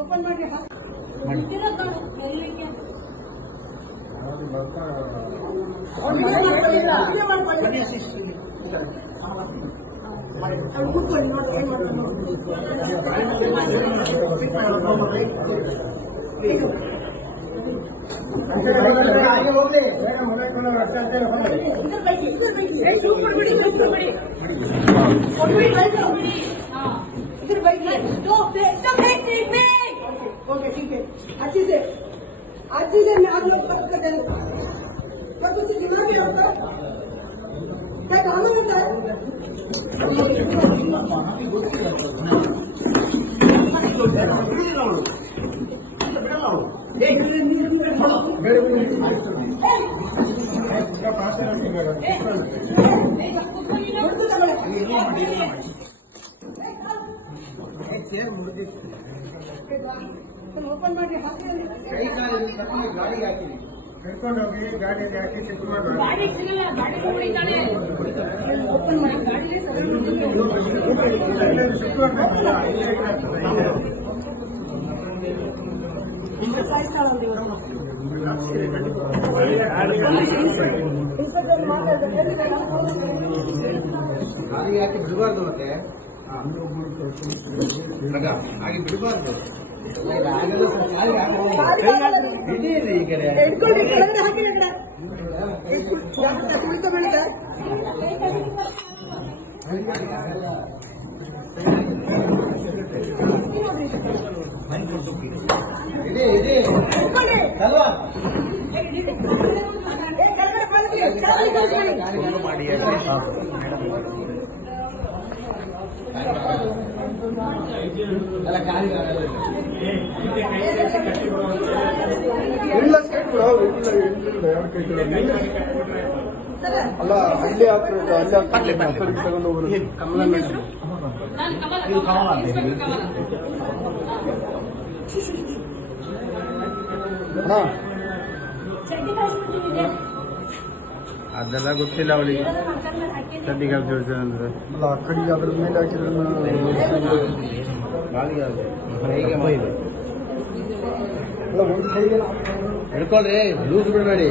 open ಮಾಡಿ okay ठीक है अच्छी से आप लोग बात कर देना पर कुछ दिमाग में होता है क्या काम होता है ಓಪನ್ ಮಾಡಿ ಕೈ ಕಾಲು ಗಾಡಿಗೆ ಹಾಕಿನಿ ಕರ್ಕೊಂಡು ಹೋಗಿ ಗಾಡಿಗೆ ಹಾಕಿ ಚೆಕ್ ಮಾಡಿ ಓಪನ್ ಮಾಡಿ ಗಾಡಿ ಹಾಕಿ ಬಿಡಬಾರ್ದು ಮತ್ತೆ ಹಾಗೆ ಬಿಡಬಾರ್ದು ಅಲ್ಲ ಅಲ್ಲಿ ತಗೊಂಡು ಹೋಗೋದು ಅದೆಲ್ಲ ಗೊತ್ತಿಲ್ಲ ಅವಳಿಗೆ ಸದ್ದಿಗೆ ಅಂದ್ರೆ ಅಲ್ಲ ಆ ಕಡೆಗೆ ಅದ್ರ ಮೇಲೆ ಹಾಕಿದ್ರೆ ಹಿಡ್ಕೊಳ್ರಿ ಲೂಸ್ ಬಿಡಬೇಡಿ